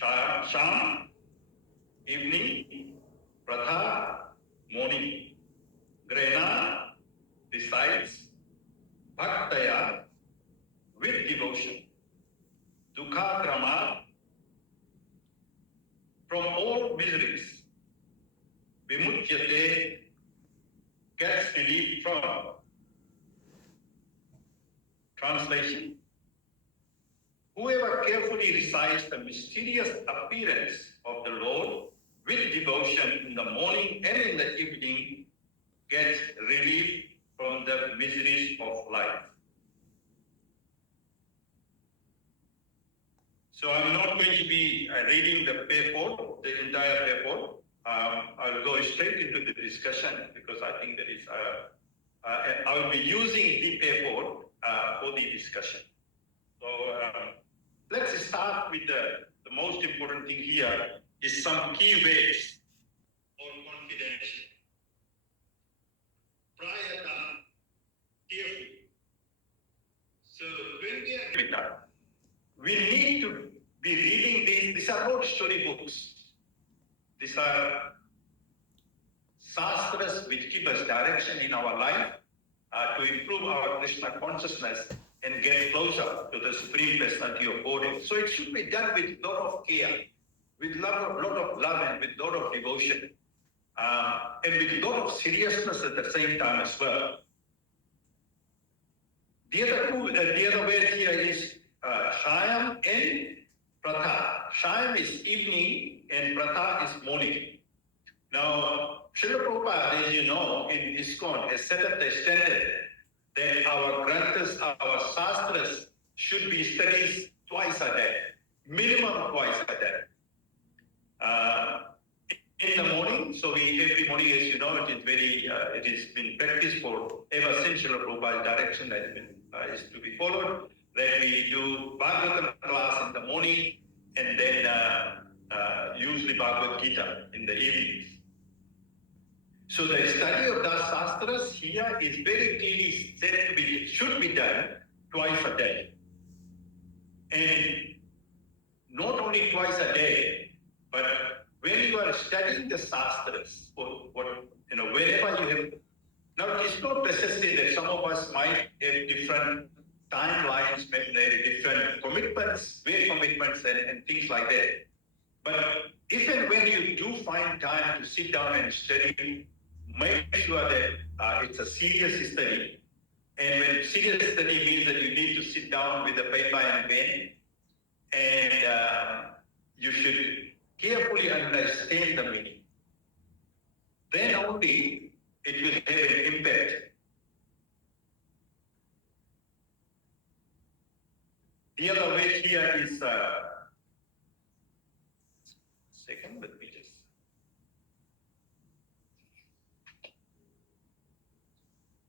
Sham, evening, Pratha, morning. Grena, recites, Bhaktaya, with devotion. Dukha Krama, from all miseries. Vimuchyate, gets relief from. Translation: whoever carefully recites the mysterious appearance of the Lord with devotion in the morning and in the evening gets relief from the miseries of life. So I'm not going to be reading the purport, the entire purport. I'll go straight into the discussion because I think there is I will be using the purport for the discussion. So let's start with the most important thing here is some key words or confidence. Prayata, careful. So when we need to be reading these are not storybooks. These are Shastras which give us direction in our life to improve our Krishna consciousness and get closer to the Supreme Personality of Godhead. So it should be done with a lot of care, with a lot of love and with a lot of devotion, and with a lot of seriousness at the same time as well. The other word here is Shayam and Pratha. Shayam is evening and Pratha is morning. Now, Srila Prabhupada, as you know, in ISKCON has set up the standard that our granthas, our shastras should be studied twice a day, minimum twice a day. In the morning, so every morning, as you know, it has been practiced for ever since Srila Prabhupada's direction that is to be followed, that we do Bhagavatam class in the morning and then usually Bhagavad Gita in the evenings. So the study of the Shastras here is very clearly said it should be done twice a day. And not only twice a day, but when you are studying the Shastras, whenever you have, now it's not necessary that some of us might have different timelines, maybe different commitments, and things like that. But if and when you do find time to sit down and study, make sure that it's a serious study. And when serious study means that you need to sit down with a paper and pen, and you should carefully understand the meaning. Then only it will have an impact. The other way here is second, let me just.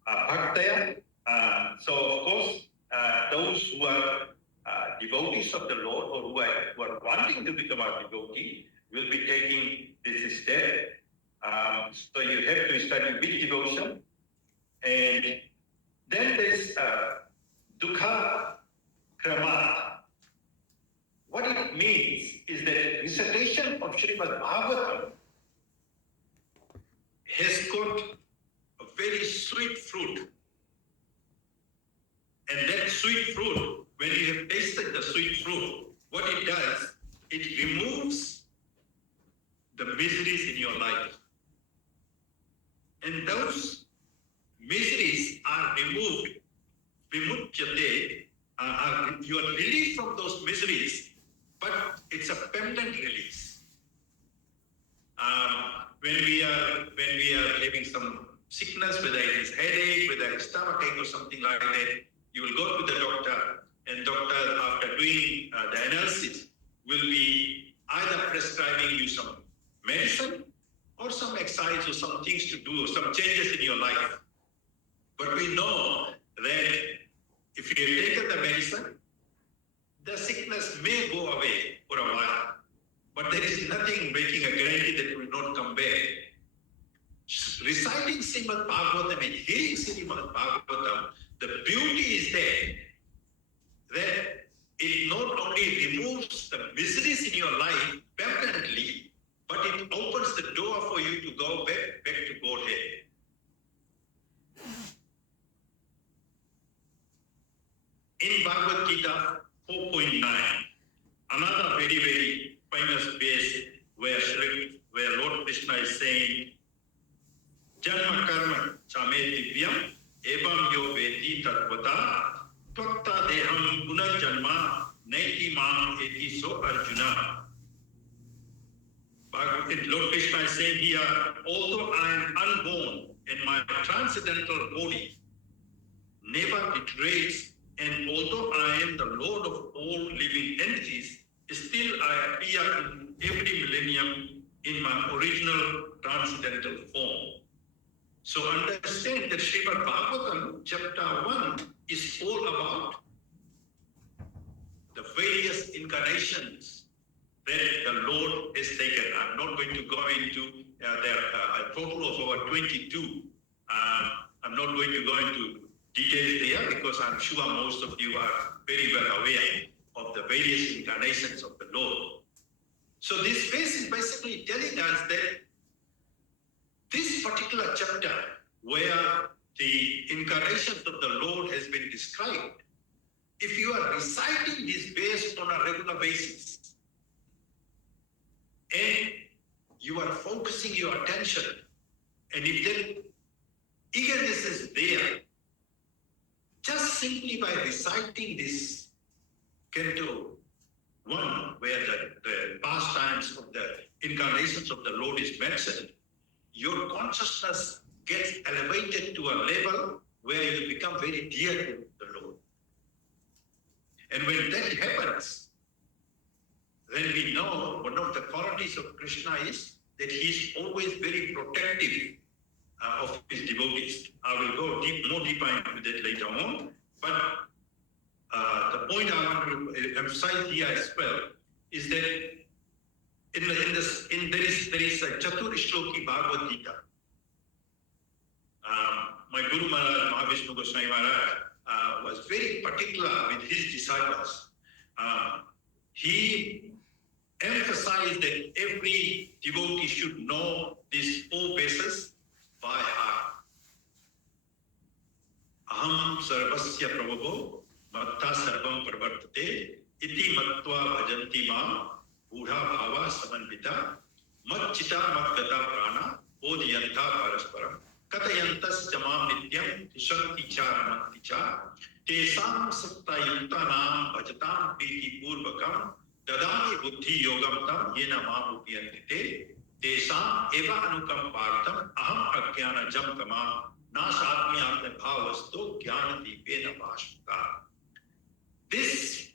Bhaktaya. So of course, those who are devotees of the Lord or who are wanting to become a devotee will be taking this step. So you have to study with devotion. And then there's Dukha Kramat. What it means is that recitation of Srimad Bhagavatam has got a very sweet fruit. And that sweet fruit, when you have tasted the sweet fruit, what it does, it removes the miseries in your life. And those miseries are removed, vimuchyate, you are released from those miseries, but it's a permanent release. When we are having some sickness, whether it is headache, whether it's stomachache or something like that, you will go to the doctor, and doctor, after doing the analysis, will be either prescribing you some medicine or some exercise or some things to do, or some changes in your life. But we know that if you have taken the medicine, the sickness may go away for a while, but there is nothing making a guarantee that it will not come back. Reciting Srimad Bhagavatam and hearing Srimad Bhagavatam, the beauty is that it not only removes the miseries in your life permanently, but it opens the door for you to go back to Godhead. In Bhagavad Gita 4.9, another very, very famous verse where Lord Krishna is saying, Janma karma chame divyam evam yo vedi tatvata tvatta deham punarjanma naiti mam eti so Arjuna. Lord Krishna is saying here, although I am unborn and my transcendental body never degrades, and although I am the Lord of all living entities, still I appear in every millennium in my original transcendental form. So understand that Srimad Bhagavatam chapter 1 is all about the various incarnations that the Lord has taken. I'm not going to go into a total of over 22. I'm not going to go into details there because I'm sure most of you are very well aware of the various incarnations of the Lord. So this verse is basically telling us that this particular chapter where the incarnations of the Lord has been described, if you are reciting this verse on a regular basis and you are focusing your attention, and if that eagerness is there, just simply by reciting this Canto 1, where the pastimes of the incarnations of the Lord is mentioned, your consciousness gets elevated to a level where you become very dear to the Lord. And when that happens, then we know one of the qualities of Krishna is that he is always very protective of his devotees. I will go more deeper into that later on. But the point I want to emphasize here as well is that there is a Chatur Shloki Bhagavad Gita. My Guru Maharaj, Mahavishnu Goswami Maharaj, was very particular with his disciples. He emphasized that every devotee should know these 4 verses by heart. Aham sarvasya prabhavo matta sarvam pravartate iti matva bhajanti mam budha bhava samanvita matchita matgata prana odiyanta parasparam katayantas jamam nityam tishanti charamanti cha tesam sattayuntanam bhajatam piti purvakam dadami buddhi yogam tam yena mam upiyantite Tesam eva anukam partham aham ajnana jam kama nasatmya bhavasto jnana dipena bhashmuka. This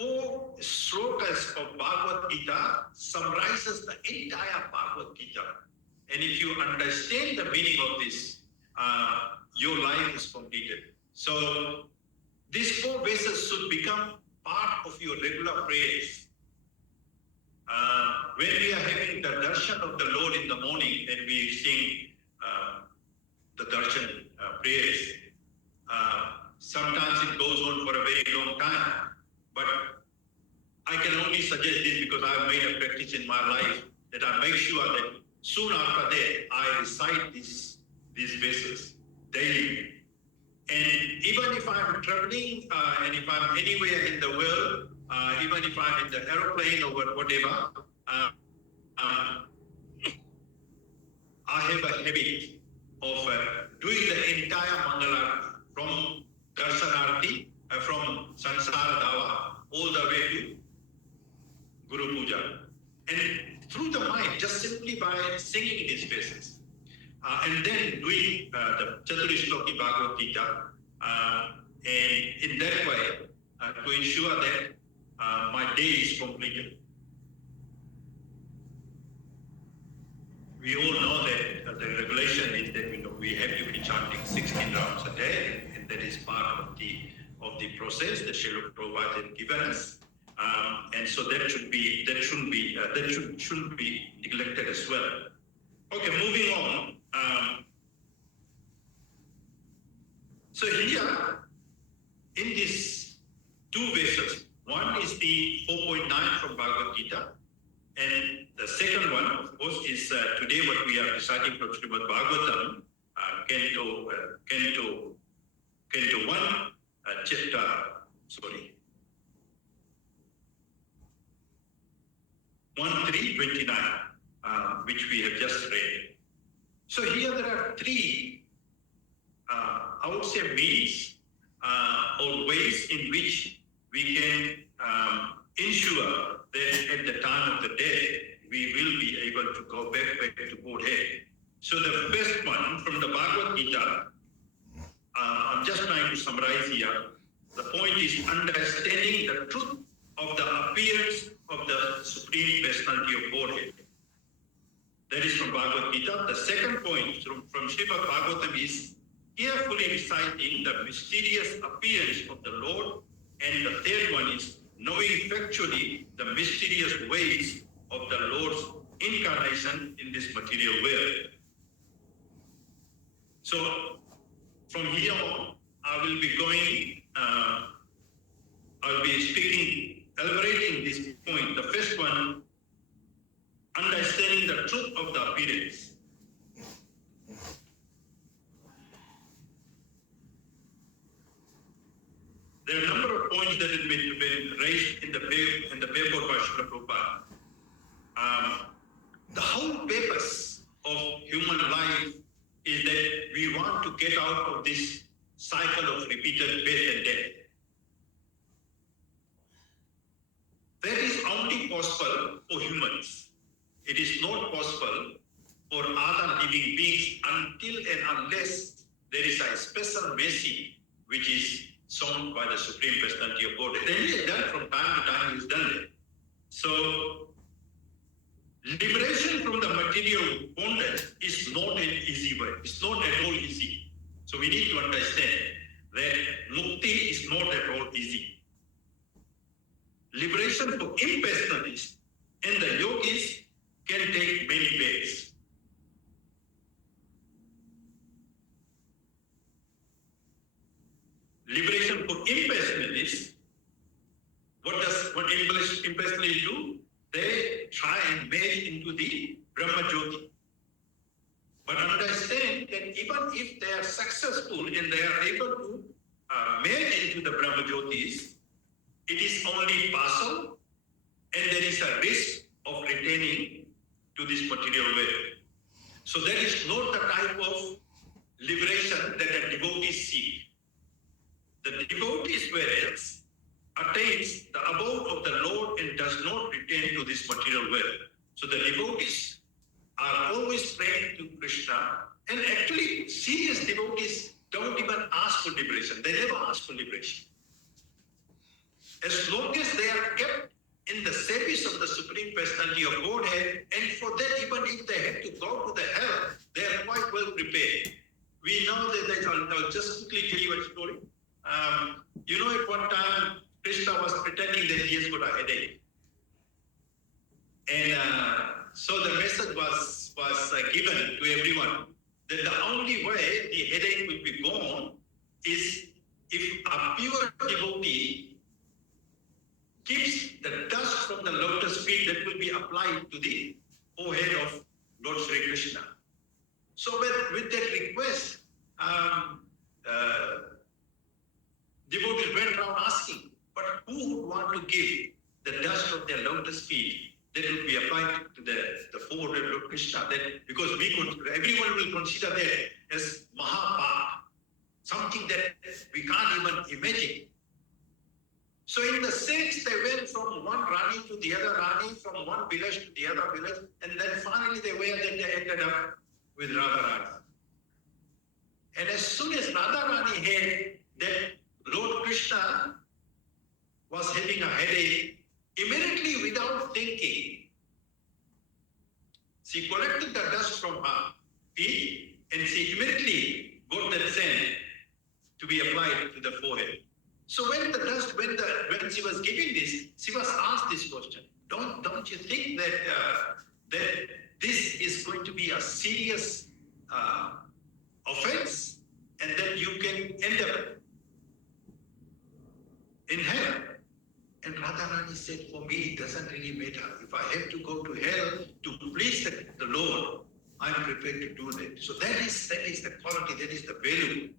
4 slokas of Bhagavad Gita summarizes the entire Bhagavad Gita. And if you understand the meaning of this, your life is completed. So these 4 verses should become part of your regular prayers. When we are having the darshan of the Lord in the morning and we sing the darshan prayers, sometimes it goes on for a very long time. But I can only suggest this because I have made a practice in my life that I make sure that soon after that I recite these verses daily. And even if I'm traveling and if I'm anywhere in the world, even if I'm in the aeroplane or whatever, I have a habit of doing the entire Mangalarti from Darshanarti, from Sansara Dava, all the way to Guru Puja. And through the mind, just simply by singing these verses. And then doing the Chaturishloki Bhagavad Gita, and in that way, to ensure that my day is completed. We all know that the regulation is that we have to be chanting 16 rounds a day, and that is part of the process that Srila Prabhupada has given us. And so that shouldn't be neglected as well. Okay, moving on. So here, in these 2 verses, one is the 4.9 from Bhagavad Gita. And the second one, of course, is today what we are reciting from Srimad Bhagavatam, Canto 1, chapter, 1329, which we have just read. So here there are three, I would say, means or ways in which we can ensure that at the time of the death, we will be able to go back to Godhead. So the first one from the Bhagavad Gita, I'm just trying to summarize here. The point is understanding the truth of the appearance of the Supreme Personality of Godhead. That is from Bhagavad Gita. The second point from Srimad Bhagavatam is carefully reciting the mysterious appearance of the Lord. And the third one is knowing factually the mysterious ways of the Lord's incarnation in this material world. So from here on, I will be going, I'll be speaking, elaborating this point. The first one, understanding the truth of the appearance. There are a number of points that have been raised in the paper by Srila Prabhupada. The whole purpose of human life is that we want to get out of this cycle of repeated birth and death. That is only possible for humans. It is not possible for other living beings until and unless there is a special mercy which is shown by the Supreme Personality of Godhead. And he has done from time to time, he has done it. So, liberation from the material bondage is not an easy way. It's not at all easy. So we need to understand that mukti is not at all easy. Liberation for impersonalists and the yogis can take many ways. Liberation for impersonalists, what impersonalists do? They try and merge into the Brahma Jyoti. But understand that even if they are successful and they are able to merge into the Brahma Jyotis, it is only partial and there is a risk of retaining to this material world. So that is not the type of liberation that a devotee seeks. The devotee whereas attains the abode of the Lord and does not return to this material world. So the devotees are always praying to Krishna, and actually serious devotees don't even ask for liberation. They never ask for liberation. As long as they are kept in the service of the Supreme Personality of Godhead, and for that, even if they have to go to the hell, they are quite well prepared. We know that, I'll just quickly tell you a story. At one time, Krishna was pretending that he has got a headache. And so the message was given to everyone that the only way the headache will be gone is if a pure devotee keeps the dust from the lotus feet that will be applied to the forehead of Lord Sri Krishna. So with that request, devotees went around asking, but who would want to give the dust of their lotus feet that would be applied to the forehead of Krishna? That because everyone will consider that as Mahapapa, something that we can't even imagine. So in the sense, they went from one Rani to the other Rani, from one village to the other village, and then finally they ended up with Radharani. And as soon as Radharani heard that Lord Krishna was having a headache, immediately without thinking, she collected the dust from her feet and she immediately got that sand to be applied to the forehead. So when she was giving this, she was asked this question: Don't you think that this is going to be a serious offense, and that you can end up in hell? And Radharani said, for me, it doesn't really matter. If I have to go to hell to please the Lord, I'm prepared to do that. So that is the quality, that is the value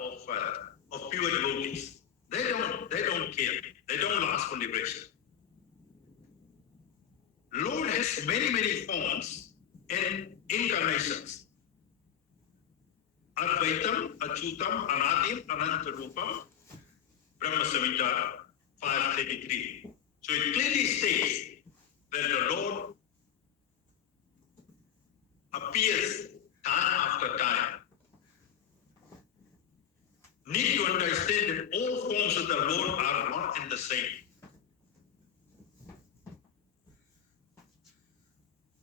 of pure devotees. They don't care. They don't ask for liberation. Lord has many, many forms and incarnations. Advaitam, Achyutam, Anadim, Anantarupam, Brahma Samhita 533. So it clearly states that the Lord appears time after time. Need to understand that all forms of the Lord are one and the same.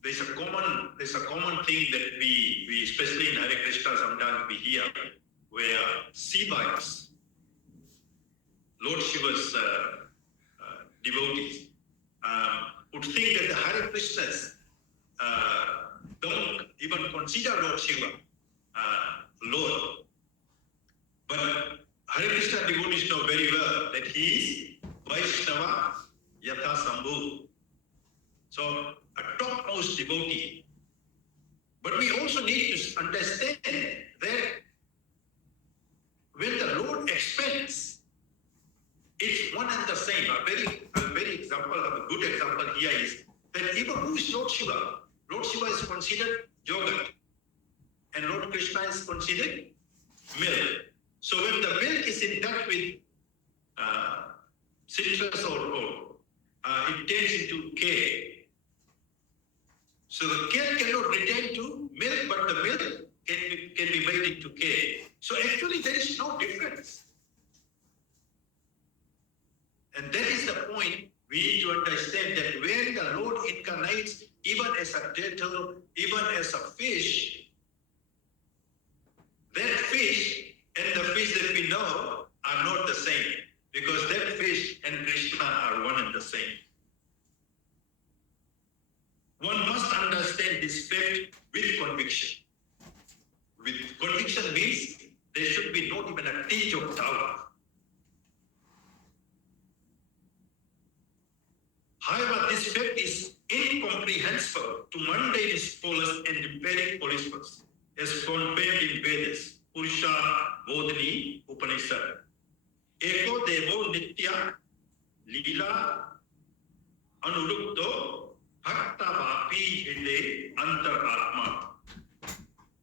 There's a common thing that we especially in Hare Krishna sometimes we hear, where Shivites, Lord Shiva's devotees, would think that the Hare Krishnas don't even consider Lord Shiva Lord. But Hare Krishna devotees know very well that he is Vaishnava Yatha Sambhu. So a topmost devotee. But we also need to understand that when the Lord expands, it's one and the same. A very example, a good example here is that even who is Lord Shiva? Lord Shiva is considered yogurt, and Lord Krishna is considered milk. So when the milk is in touch with citrus or it turns into cake. So the cake cannot return to milk, but the milk can be made into cake. So actually there is no difference. And that is the point we need to understand, that when the Lord incarnates, even as a turtle, even as a fish, that fish and the fish that we know are not the same, because that fish and Krishna are one and the same. One must understand this fact with conviction. With conviction means there should be not even a tinge of doubt. However, this fact is incomprehensible to mundane scholars and empiric philosophers, as contained in Vedas, Purusha Bodhini Upanishad. Eko Devo Nitya Lila Anurukto Bhakta Vapi Hide Antar Atma.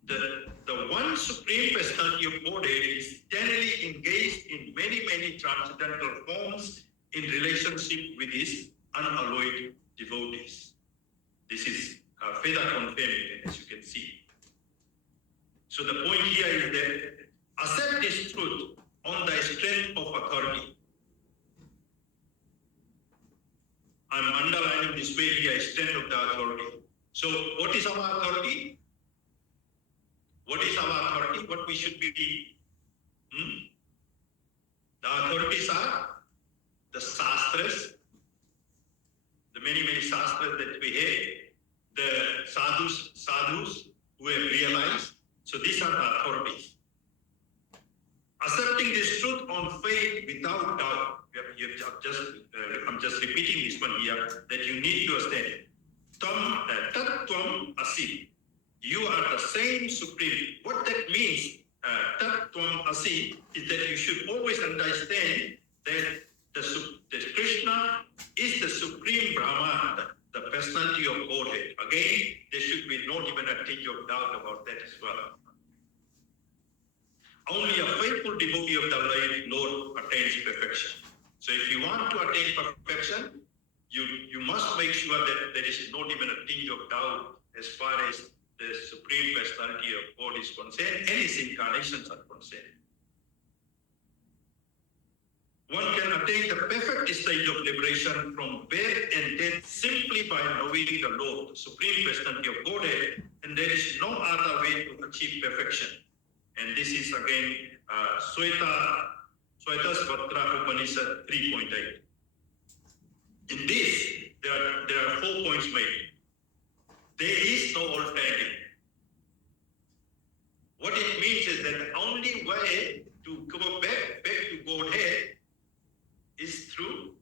The one Supreme Personality of Godhead is generally engaged in many transcendental forms in relationship with his unalloyed devotees. This is Veda confirmed, as you can see. So the point here is that accept this truth on the strength of authority. I'm underlining this way here, strength of the authority. So what is our authority? What is our authority? What we should be? The authorities are the Shastras, the many Shastras that we have, the sadhus who have realized. So these are the authorities. Accepting this truth on faith without doubt. I'm just repeating this one here, that you need to understand. Tat Tvam Asi. You are the same Supreme. What that means, Tat Tvam Asi, is that you should always understand that the Krishna is the Supreme Brahman, the personality of Godhead. Again, there should be not even a tinge of doubt about that as well. Only a faithful devotee of the Lord attains perfection. So if you want to attain perfection, you must make sure that there is not even a tinge of doubt as far as the Supreme Personality of God is concerned, and his incarnations are concerned. One can attain the perfect stage of liberation from birth and death simply by knowing the Lord, the Supreme Personality of Godhead, and there is no other way to achieve perfection. And this is again Shvetasvatara Upanishad 3.8. In this, there are 4 points made. There is no alternative. What it means is that the only way to go back to Godhead is through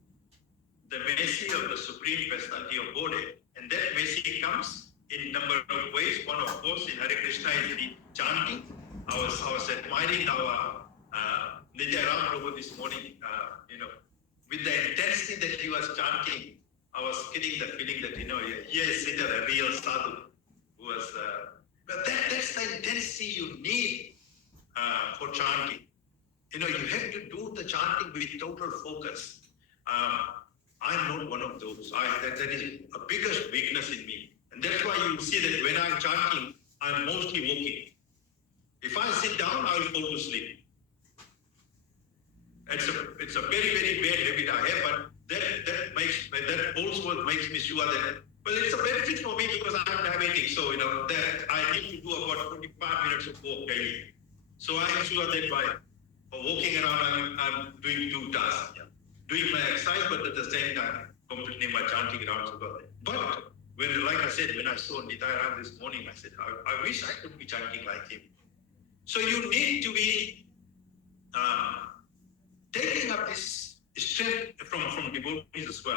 the mercy of the Supreme Personality of Godhead. And that mercy comes in number of ways. One, of course, in Hare Krishna is the chanting. I was admiring our Nitya Ram Prabhu this morning, with the intensity that he was chanting. I was getting the feeling that, here is Siddha, a real sadhu, who was, but that's the intensity you need for chanting. You have to do the chanting with total focus. I'm not one of those. That is a biggest weakness in me. And that's why you see that when I'm chanting, I'm mostly walking. If I sit down, I will fall to sleep. It's a very, very bad habit I have, but that also makes me sure that, well, it's a benefit for me because I'm diabetic. So, that I need to do about 45 minutes of walk daily. So I'm sure that by walking around, I'm doing two tasks. Yeah. Doing my exercise, but at the same time, completing my chanting around. But when, like I said, when I saw Nitya Ram this morning, I said, I wish I could be chanting like him. So you need to be taking up this strength from devotees as well.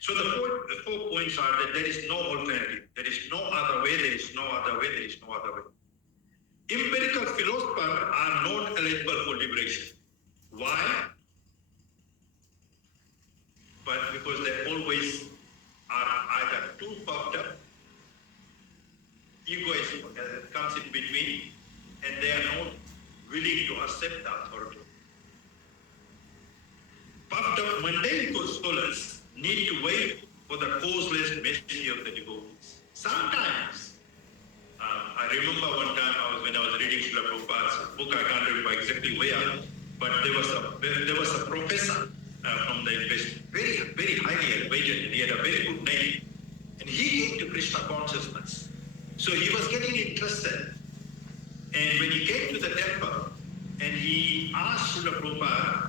So the four points are that there is no alternative. There is no other way, there is no other way, there is no other way. Empirical philosophers are not eligible for liberation. Why? But because they always are either too puffed up, egoism comes in between, and they are not willing to accept the authority. Puffed up mundane scholars need to wait for the causeless mercy of the devotees. Sometimes, I remember one time when I was reading Srila Prabhupada's book, I can't remember exactly where, but there was a professor from the university, very, very highly elevated, and he had a very good name, and he came to Krishna consciousness. So he was getting interested, and when he came to the temple, and he asked Srila Prabhupada,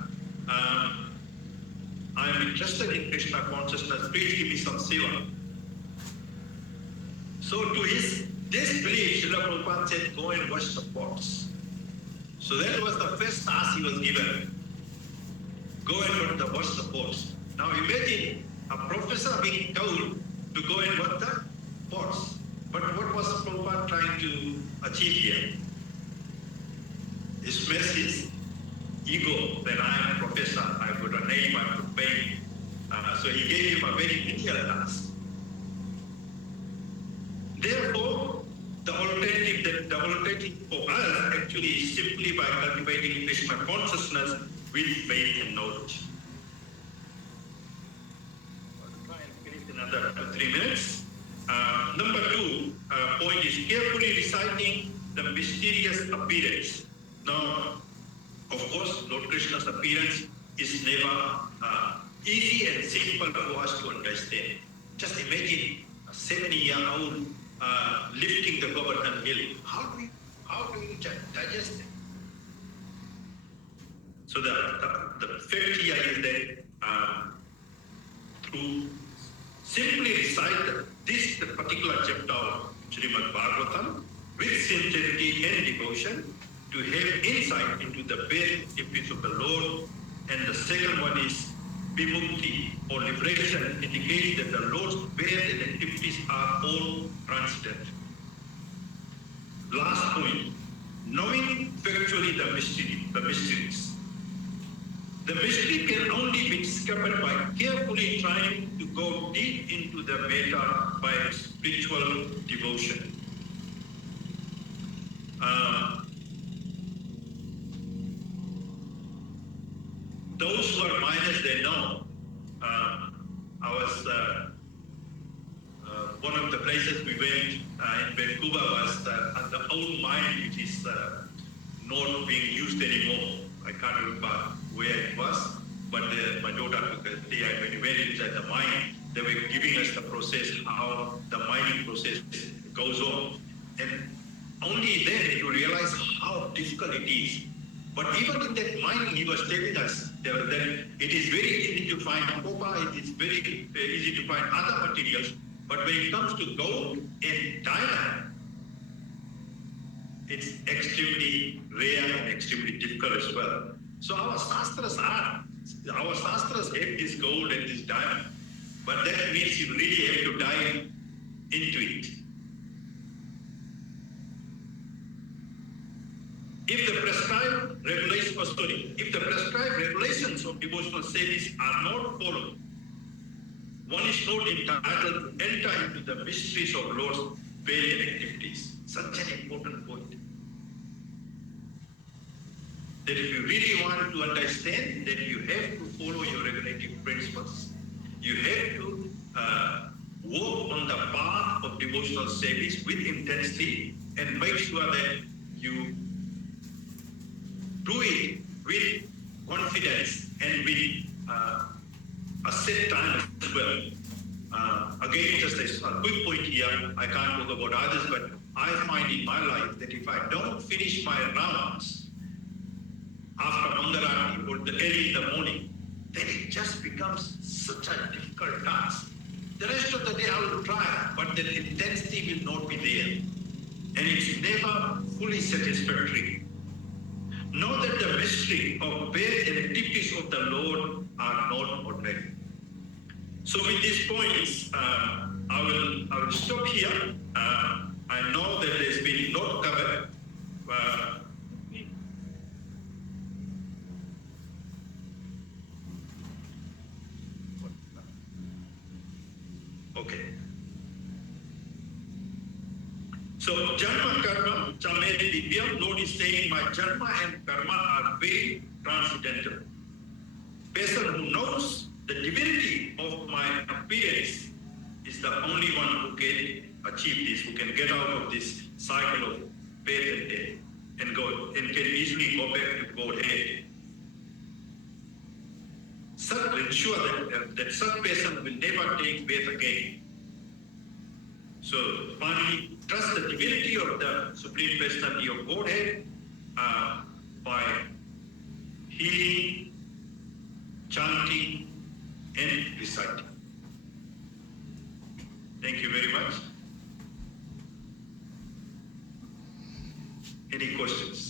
I am interested in Krishna consciousness, please give me some seva. So to his disbelief, Srila Prabhupada said, go and wash the pots. So that was the first task he was given. Go and wash the pots. Now imagine a professor being told to go and wash the pots. But what was Prabhupada trying to achieve here? Dismiss his ego that I am a professor, I've got a name, I have to pay. So he gave him a very menial task. Therefore, the alternative for us actually is simply by cultivating Krishna consciousness with faith and knowledge. I'll try and finish another 3 minutes. Number 2 point is carefully reciting the mysterious appearance. Now, of course, Lord Krishna's appearance is never easy and simple for us to understand. Just imagine a 70-year-old lifting the Govardhan hill. How do you digest it? So the fact here is that through simply recite this particular chapter of Srimad Bhagavatam with sincerity and devotion to have insight into the best gifts of the Lord. And the second one is vimukti or liberation, indicates that the Lord's ways and activities are all transcendent. Last point, knowing factually the mysteries. The mystery can only be discovered by carefully trying to go deep into the matter by spiritual devotion. Those who are minors, they know. I was one of the places we went in Vancouver was the old mine, which is not being used anymore. I can't remember where it was, but my daughter took a day when we went inside the mine, they were giving us the process, how the mining process goes on. And only then you realize how difficult it is. But even in that mining, he was telling us that it is very easy to find copper, it is very easy to find other materials, but when it comes to gold and diamond, it's extremely rare and extremely difficult as well. So our shastras are Our Shastras have this gold and this diamond, but that means you really have to dive into it. If the prescribed regulations of devotional service are not followed, one is not entitled to enter into the mysteries of Lord's various activities. Such an important point. That if you really want to understand, then you have to follow your regulative principles. You have to walk on the path of devotional service with intensity and make sure that you do it with confidence and with a set time as well. Again, just a quick point here, I can't talk about others, but I find in my life that if I don't finish my rounds after Mangalarati or early in the morning, then it just becomes such a difficult task. The rest of the day I will try, but the intensity will not be there. And it's never fully satisfactory. Know that the mystery of birth and activities of the Lord are not ordinary. So with these points, I will stop here. I know that there's been a lot covered. Okay. So Janma Karma, Chamed Divyam, Lord is saying my Janma and Karma are very transcendental. Person who knows the divinity of my appearance is the only one who can achieve this, who can get out of this cycle of birth and death and can easily go back to Godhead. Such ensure that such person will never take birth again. So finally, trust the divinity of the Supreme Personality of Godhead by healing, chanting, and reciting. Thank you very much. Any questions?